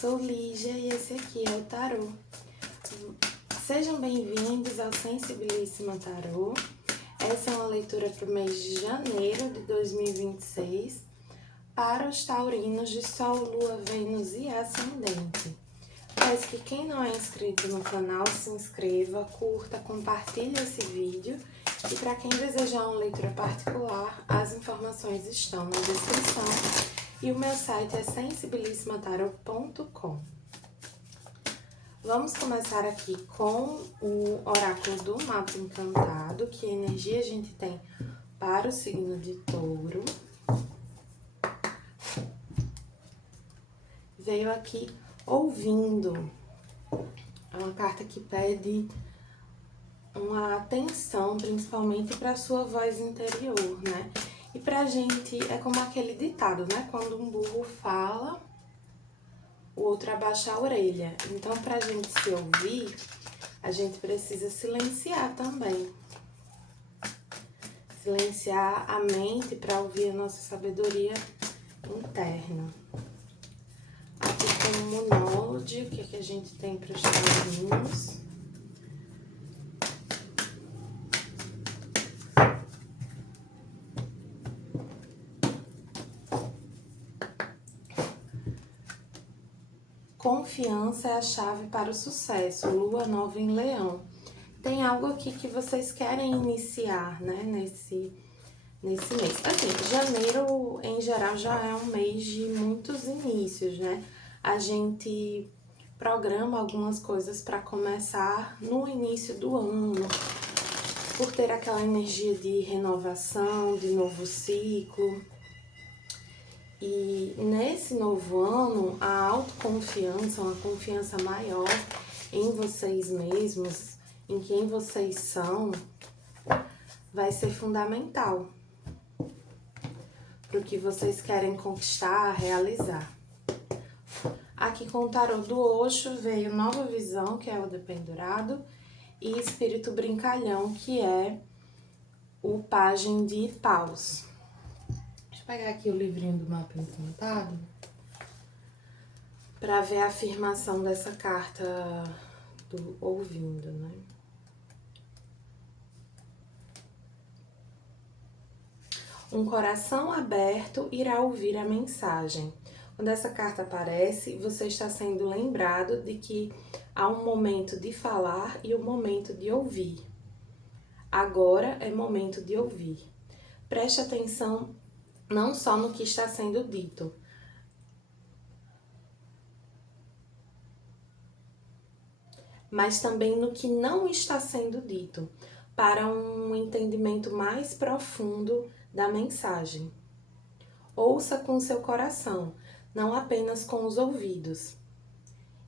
sou Lígia e esse aqui é o Tarô. Sejam bem-vindos ao Sensibilíssima Tarô. Essa é uma leitura para o mês de janeiro de 2026 para os taurinos de Sol, Lua, Vênus e Ascendente. Peço que quem não é inscrito no canal se inscreva, curta, compartilhe esse vídeo. E para quem desejar uma leitura particular, as informações estão na descrição. E o meu site é sensibilissimataroT.com. Vamos começar aqui com o oráculo do mapa encantado, que energia a gente tem para o signo de Touro. Veio aqui ouvindo. É uma carta que pede uma atenção, principalmente para a sua voz interior, né? E pra gente, é como aquele ditado, né? Quando um burro fala, o outro abaixa a orelha. Então, pra gente se ouvir, a gente precisa silenciar também. Silenciar a mente para ouvir a nossa sabedoria interna. Aqui como molde, o que, que a gente tem para os taurinos. Confiança é a chave para o sucesso. Lua nova em Leão. Tem algo aqui que vocês querem iniciar, né, nesse mês. Assim, janeiro, em geral, já é um mês de muitos inícios, né? A gente programa algumas coisas para começar no início do ano, por ter aquela energia de renovação, de novo ciclo. E nesse novo ano, a autoconfiança, uma confiança maior em vocês mesmos, em quem vocês são, vai ser fundamental para o que vocês querem conquistar, realizar. Aqui com o tarô do Osho veio Nova Visão, que é o Dependurado, e Espírito Brincalhão, que é o Pajem de Paus. Deixa eu pegar aqui o livrinho do mapa encantado para ver a afirmação dessa carta do ouvindo, né? Um coração aberto irá ouvir a mensagem. Quando essa carta aparece, você está sendo lembrado de que há um momento de falar e um momento de ouvir. Agora é momento de ouvir. Preste atenção não só no que está sendo dito, mas também no que não está sendo dito, para um entendimento mais profundo da mensagem. Ouça com seu coração, não apenas com os ouvidos.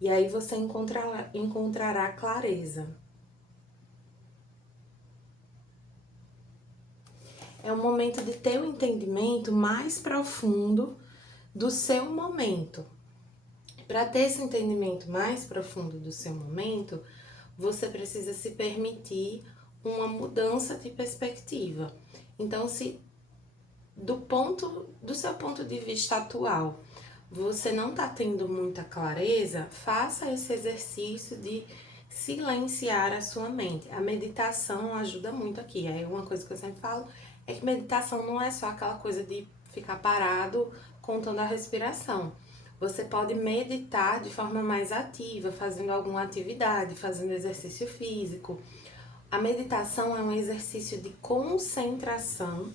E aí você encontrará clareza. É o momento de ter um entendimento mais profundo do seu momento. Para ter esse entendimento mais profundo do seu momento, você precisa se permitir uma mudança de perspectiva. Então, se do seu ponto de vista atual, você não está tendo muita clareza, faça esse exercício de silenciar a sua mente. A meditação ajuda muito aqui. Aí uma coisa que eu sempre falo é que meditação não é só aquela coisa de ficar parado contando a respiração. Você pode meditar de forma mais ativa, fazendo alguma atividade, fazendo exercício físico. A meditação é um exercício de concentração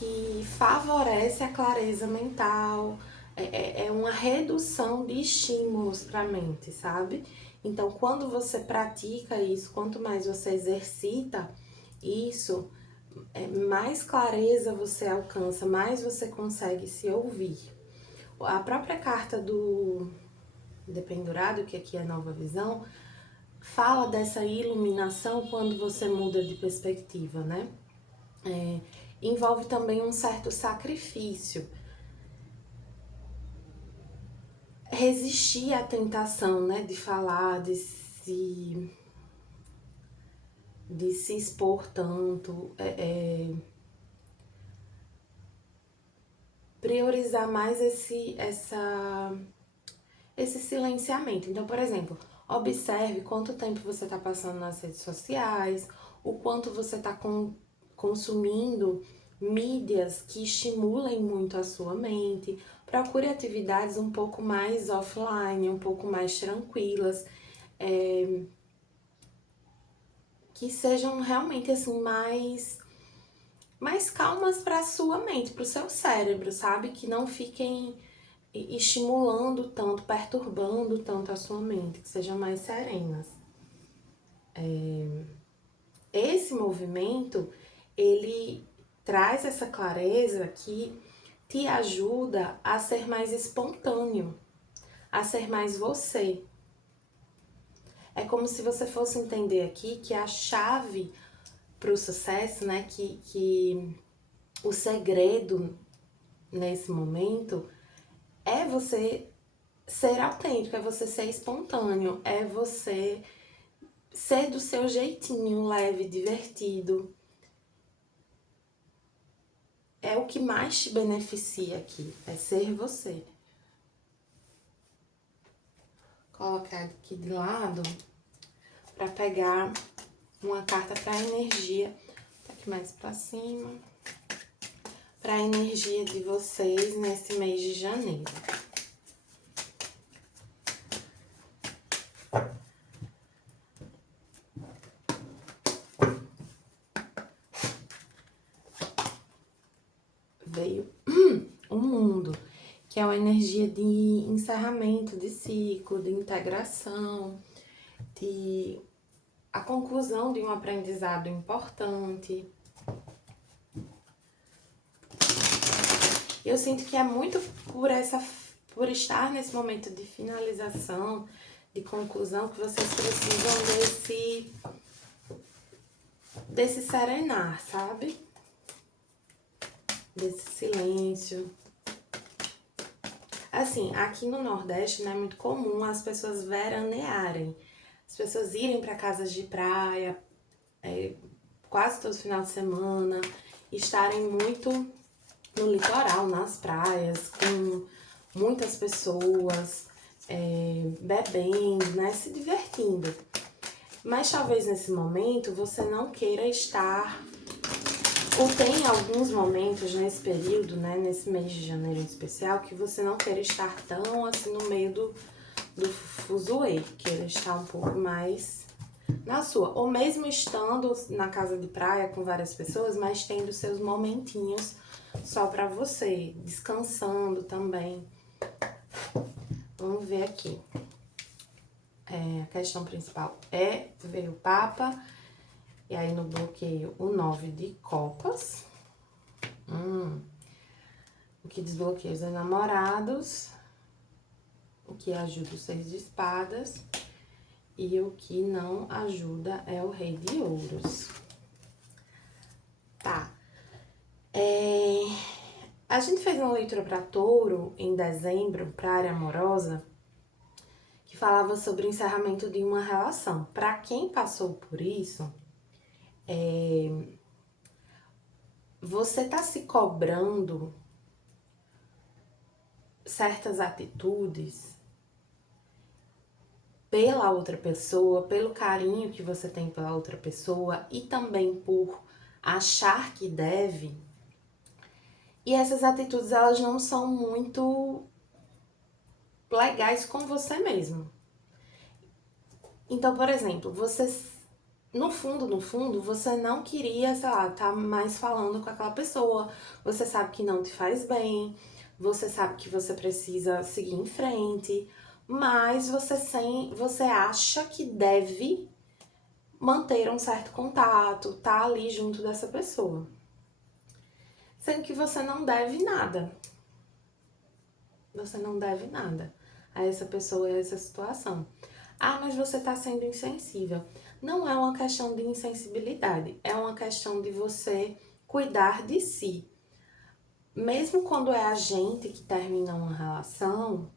que favorece a clareza mental, é uma redução de estímulos para a mente, sabe? Então, quando você pratica isso, quanto mais você exercita isso, mais clareza você alcança, mais você consegue se ouvir. A própria carta do Dependurado, que aqui é Nova Visão, fala dessa iluminação quando você muda de perspectiva, né? Envolve também um certo sacrifício. Resistir à tentação, né, de falar, de se expor tanto, priorizar mais esse silenciamento. Então, por exemplo, observe quanto tempo você está passando nas redes sociais, o quanto você está consumindo mídias que estimulem muito a sua mente. Procure atividades um pouco mais offline, um pouco mais tranquilas, que sejam realmente assim mais calmas para a sua mente, para o seu cérebro, sabe? Que não fiquem estimulando tanto, perturbando tanto a sua mente, que sejam mais serenas. Esse movimento, ele traz essa clareza que te ajuda a ser mais espontâneo, a ser mais você. É como se você fosse entender aqui que a chave para o sucesso, né, que o segredo nesse momento é você ser autêntico, é você ser espontâneo, é você ser do seu jeitinho, leve, divertido. É o que mais te beneficia aqui, é ser você. Colocar aqui de lado para pegar uma carta para energia, tá aqui mais para cima, para a energia de vocês nesse mês de janeiro. Veio o mundo, que é uma energia de encerramento de ciclo, de integração, de a conclusão de um aprendizado importante. Eu sinto que é muito por estar nesse momento de finalização, de conclusão, que vocês precisam desse serenar, sabe? Desse silêncio. Assim, aqui no Nordeste não é muito comum as pessoas veranearem. As pessoas irem para casas de praia, quase todo final de semana, estarem muito no litoral, nas praias, com muitas pessoas, bebendo, né, se divertindo. Mas talvez nesse momento você não queira estar, ou tem alguns momentos nesse período, né, nesse mês de janeiro em especial, que você não queira estar tão assim no meio do fuzuê, queira estar um pouco mais na sua. Ou mesmo estando na casa de praia com várias pessoas, mas tendo seus momentinhos só pra você, descansando também. Vamos ver aqui. A questão principal veio o Papa, e aí no bloqueio o 9 de copas. O que desbloqueia os enamorados, o que ajuda o 6 de espadas, e o que não ajuda é o Rei de ouros. Tá. A gente fez uma leitura para touro em dezembro, para área amorosa, que falava sobre o encerramento de uma relação. Para quem passou por isso, você tá se cobrando certas atitudes pela outra pessoa, pelo carinho que você tem pela outra pessoa e também por achar que deve. E essas atitudes, elas não são muito legais com você mesmo. Então, por exemplo, você, no fundo, você não queria, sei lá, tá mais falando com aquela pessoa. Você sabe que não te faz bem, você sabe que você precisa seguir em frente, mas você acha que deve manter um certo contato, tá ali junto dessa pessoa. Sendo que você não deve nada. Você não deve nada a essa pessoa e a essa situação. Ah, mas você tá sendo insensível. Não é uma questão de insensibilidade, é uma questão de você cuidar de si. Mesmo quando é a gente que termina uma relação,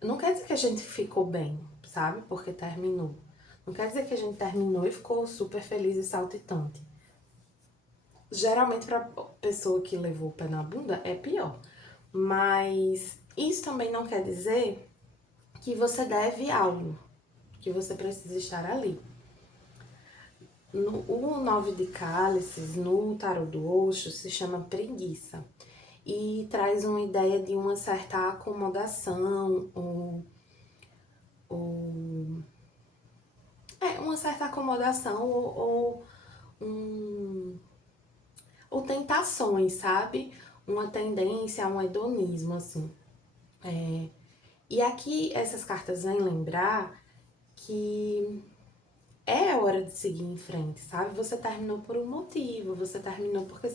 não quer dizer que a gente ficou bem, sabe? Porque terminou. Não quer dizer que a gente terminou e ficou super feliz e saltitante. Geralmente, pra pessoa que levou o pé na bunda, é pior. Mas isso também não quer dizer que você deve algo, que você precisa estar ali. O 9 de cálices, no tarô do Osho, se chama preguiça. E traz uma ideia de uma certa acomodação, uma certa acomodação ou tentações, sabe? Uma tendência a um hedonismo, assim. E aqui essas cartas vêm lembrar que é hora de seguir em frente, sabe? Você terminou por um motivo, você terminou porque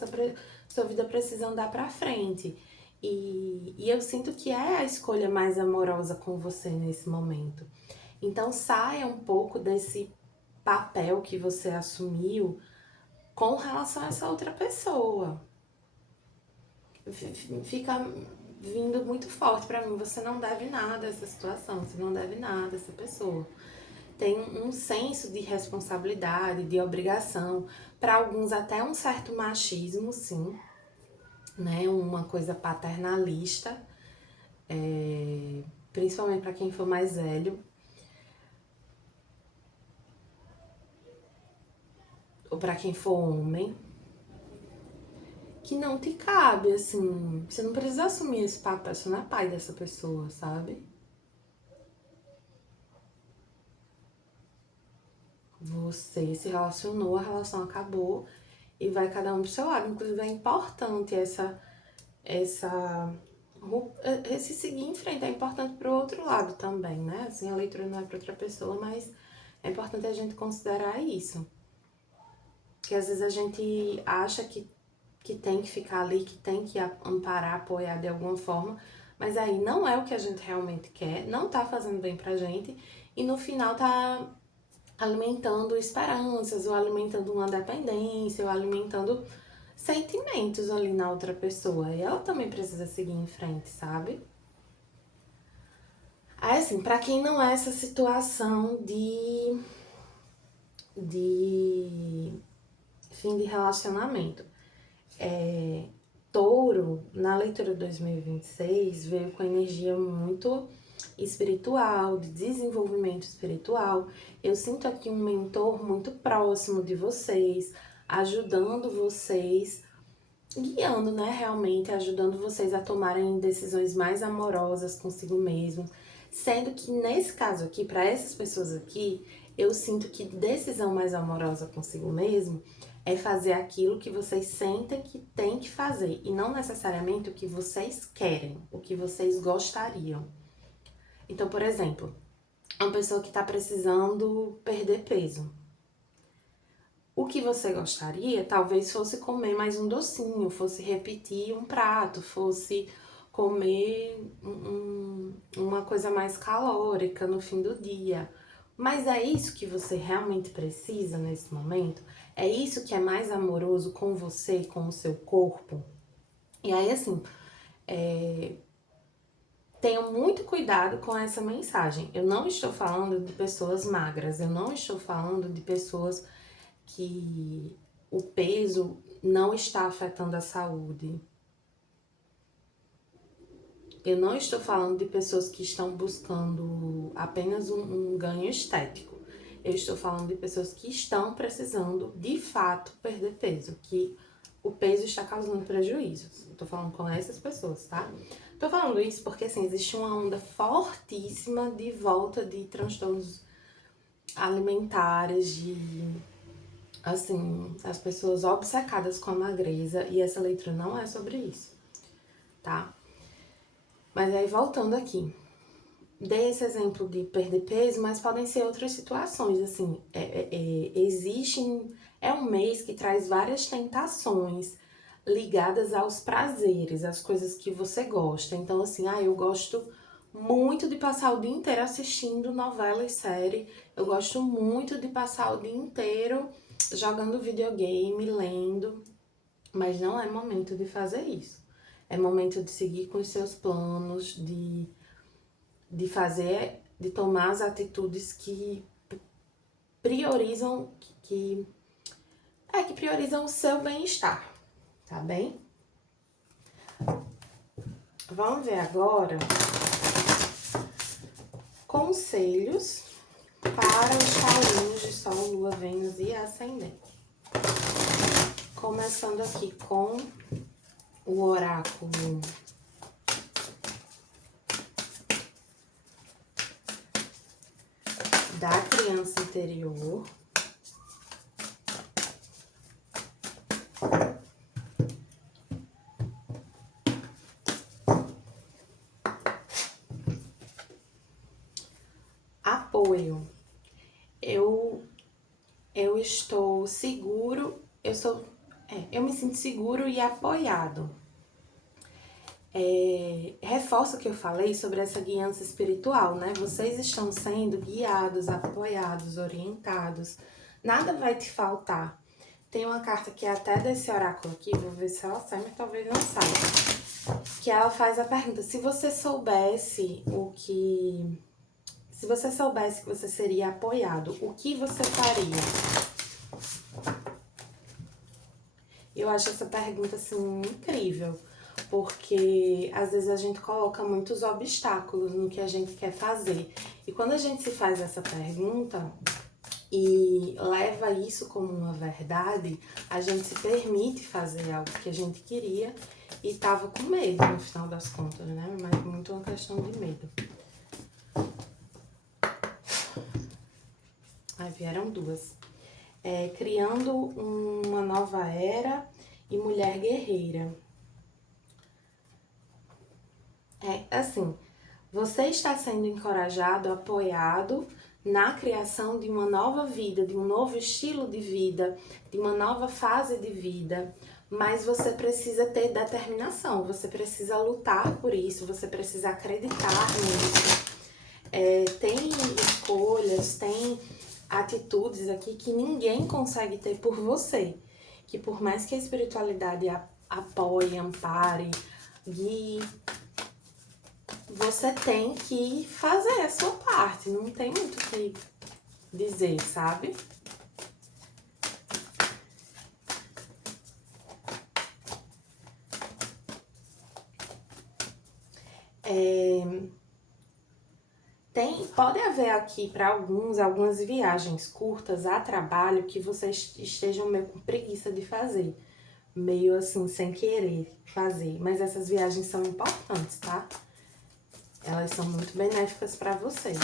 sua vida precisa andar pra frente. E eu sinto que é a escolha mais amorosa com você nesse momento. Então saia um pouco desse papel que você assumiu com relação a essa outra pessoa. Fica vindo muito forte pra mim, você não deve nada a essa situação, você não deve nada a essa pessoa. Tem um senso de responsabilidade, de obrigação, para alguns até um certo machismo, sim, né? Uma coisa paternalista, principalmente para quem for mais velho, ou para quem for homem, que não te cabe, assim, você não precisa assumir esse papel, você não é pai dessa pessoa, sabe? Você se relacionou, a relação acabou e vai cada um pro seu lado. Inclusive é importante essa esse seguir em frente, é importante pro outro lado também, né? Assim, a leitura não é para outra pessoa, mas é importante a gente considerar isso. Que às vezes a gente acha que tem que ficar ali, que tem que amparar, apoiar de alguma forma, mas aí não é o que a gente realmente quer, não tá fazendo bem pra gente, e no final tá alimentando esperanças, ou alimentando uma dependência, ou alimentando sentimentos ali na outra pessoa. E ela também precisa seguir em frente, sabe? Aí, assim, pra quem não é essa situação de fim de relacionamento, Touro, na leitura de 2026, veio com energia muito espiritual, de desenvolvimento espiritual. Eu sinto aqui um mentor muito próximo de vocês, ajudando vocês, guiando, né, realmente, ajudando vocês a tomarem decisões mais amorosas consigo mesmo. Sendo que nesse caso aqui, para essas pessoas aqui, eu sinto que decisão mais amorosa consigo mesmo é fazer aquilo que vocês sentem que tem que fazer e não necessariamente o que vocês querem, o que vocês gostariam. Então, por exemplo, uma pessoa que está precisando perder peso. O que você gostaria talvez fosse comer mais um docinho, fosse repetir um prato, fosse comer uma coisa mais calórica no fim do dia. Mas é isso que você realmente precisa nesse momento? É isso que é mais amoroso com você, com o seu corpo? E aí, assim, tenham muito cuidado com essa mensagem. Eu não estou falando de pessoas magras, eu não estou falando de pessoas que o peso não está afetando a saúde. Eu não estou falando de pessoas que estão buscando apenas um ganho estético. Eu estou falando de pessoas que estão precisando, de fato, perder peso, que o peso está causando prejuízos. Eu tô falando com essas pessoas, tá? Tô falando isso porque, assim, existe uma onda fortíssima de volta de transtornos alimentares, de, assim, as pessoas obcecadas com a magreza, e essa leitura não é sobre isso, tá? Mas aí, voltando aqui, dei esse exemplo de perder peso, mas podem ser outras situações, assim, é um mês que traz várias tentações ligadas aos prazeres, às coisas que você gosta. Então, assim, eu gosto muito de passar o dia inteiro assistindo novela e série, eu gosto muito de passar o dia inteiro jogando videogame, lendo, mas não é momento de fazer isso. É momento de seguir com os seus planos, de fazer, de tomar as atitudes que priorizam, que priorizam o seu bem-estar, tá bem? Vamos ver agora conselhos para os taurinhos de Sol, Lua, Vênus e Ascendente. Começando aqui com o oráculo da criança interior. Apoio. Eu estou seguro, eu me sinto seguro e apoiado. Reforço o que eu falei sobre essa guiança espiritual, né? Vocês estão sendo guiados, apoiados, orientados. Nada vai te faltar. Tem uma carta que é até desse oráculo aqui, vou ver se ela sai, mas talvez não saia. Que ela faz a pergunta, se você soubesse que você seria apoiado, o que você faria? Eu acho essa pergunta, assim, incrível, porque às vezes a gente coloca muitos obstáculos no que a gente quer fazer. E quando a gente se faz essa pergunta e leva isso como uma verdade, a gente se permite fazer algo que a gente queria e tava com medo no final das contas, né? Mas muito uma questão de medo. Aí vieram duas. Criando uma nova era e mulher guerreira. Assim, você está sendo encorajado, apoiado na criação de uma nova vida, de um novo estilo de vida, de uma nova fase de vida, mas você precisa ter determinação, você precisa lutar por isso, você precisa acreditar nisso. Tem escolhas, tem atitudes aqui que ninguém consegue ter por você, que por mais que a espiritualidade apoie, ampare, guie, você tem que fazer a sua parte, não tem muito o que dizer, sabe? Pode haver aqui para algumas viagens curtas a trabalho que vocês estejam meio com preguiça de fazer, meio assim, sem querer fazer, mas essas viagens são importantes, tá? Elas são muito benéficas para vocês.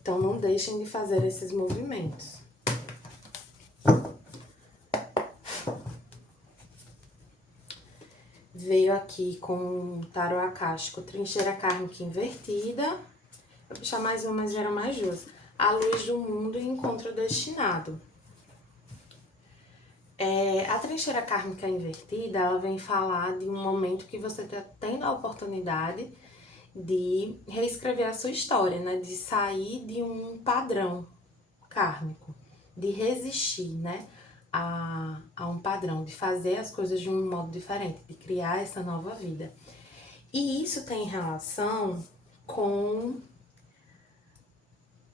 Então, não deixem de fazer esses movimentos. Veio aqui com o tarô acástico, trincheira kármica invertida. Vou puxar mais uma, mas vieram mais duas. A luz do mundo e encontro destinado. A trincheira kármica invertida, ela vem falar de um momento que você está tendo a oportunidade de reescrever a sua história, né? De sair de um padrão kármico, de resistir, né? A um padrão, de fazer as coisas de um modo diferente, de criar essa nova vida. E isso tem relação com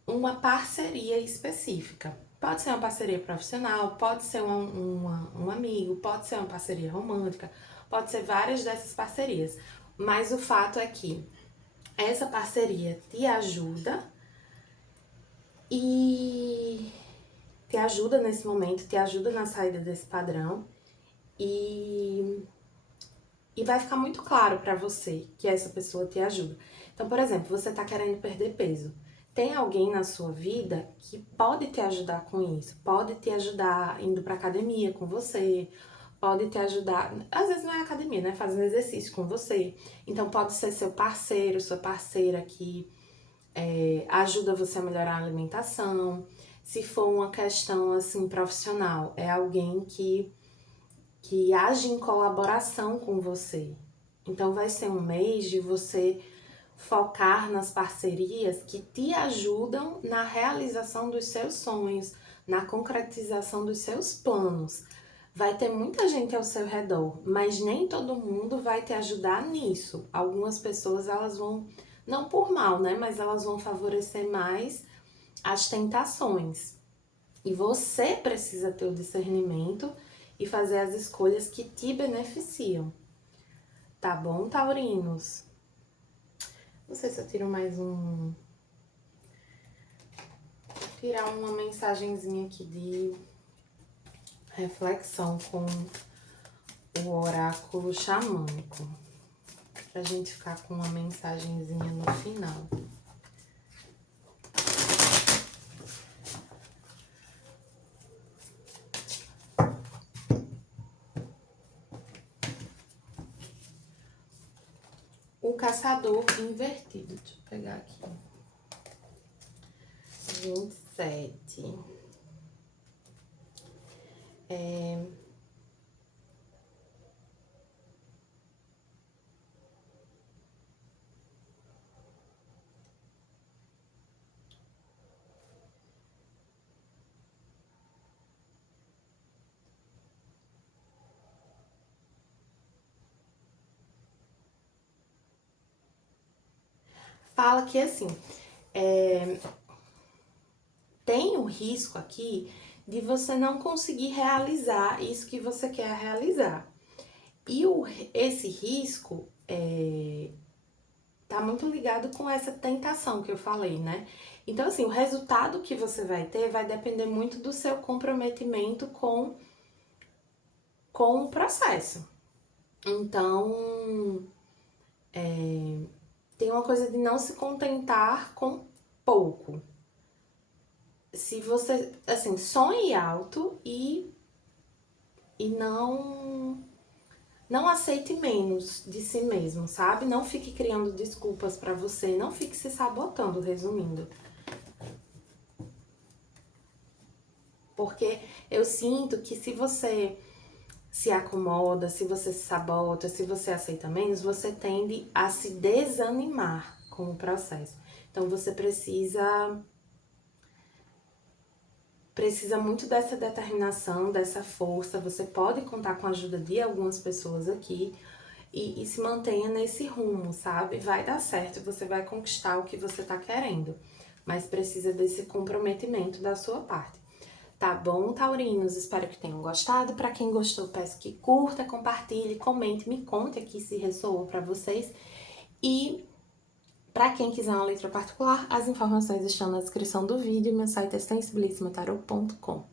uma parceria específica. Pode ser uma parceria profissional, pode ser um amigo, pode ser uma parceria romântica, pode ser várias dessas parcerias. Mas o fato é que essa parceria te ajuda e te ajuda nesse momento, te ajuda na saída desse padrão e vai ficar muito claro pra você que essa pessoa te ajuda. Então, por exemplo, você tá querendo perder peso. Tem alguém na sua vida que pode te ajudar com isso, pode te ajudar indo pra academia com você, pode te ajudar, às vezes não é academia, né, fazendo exercício com você. Então, pode ser seu parceiro, sua parceira que ajuda você a melhorar a alimentação. Se for uma questão, assim, profissional, é alguém que age em colaboração com você. Então, vai ser um mês de você focar nas parcerias que te ajudam na realização dos seus sonhos, na concretização dos seus planos. Vai ter muita gente ao seu redor, mas nem todo mundo vai te ajudar nisso. Algumas pessoas, elas vão, não por mal, né, mas elas vão favorecer mais as tentações. E você precisa ter o discernimento e fazer as escolhas que te beneficiam. Tá bom, taurinos? Não sei se eu tiro mais um... Tirar uma mensagenzinha aqui de reflexão com o oráculo xamânico. Pra gente ficar com uma mensagenzinha no final. O caçador invertido. Deixa eu pegar aqui. 27. Fala que assim, tem o risco aqui de você não conseguir realizar isso que você quer realizar. E esse risco tá muito ligado com essa tentação que eu falei, né? Então, assim, o resultado que você vai ter vai depender muito do seu comprometimento com o processo. Então, tem uma coisa de não se contentar com pouco. Se você, assim, sonhe alto e não aceite menos de si mesmo, sabe? Não fique criando desculpas pra você, não fique se sabotando, resumindo. Porque eu sinto que se você se acomoda, se você se sabota, se você aceita menos, você tende a se desanimar com o processo. Então você precisa muito dessa determinação, dessa força. Você pode contar com a ajuda de algumas pessoas aqui e se mantenha nesse rumo, sabe? Vai dar certo, você vai conquistar o que você tá querendo, mas precisa desse comprometimento da sua parte. Tá bom, taurinos? Espero que tenham gostado. Para quem gostou, peço que curta, compartilhe, comente, me conte aqui se ressoou para vocês. E para quem quiser uma letra particular, as informações estão na descrição do vídeo. Meu site é sensibilissimataroto.com.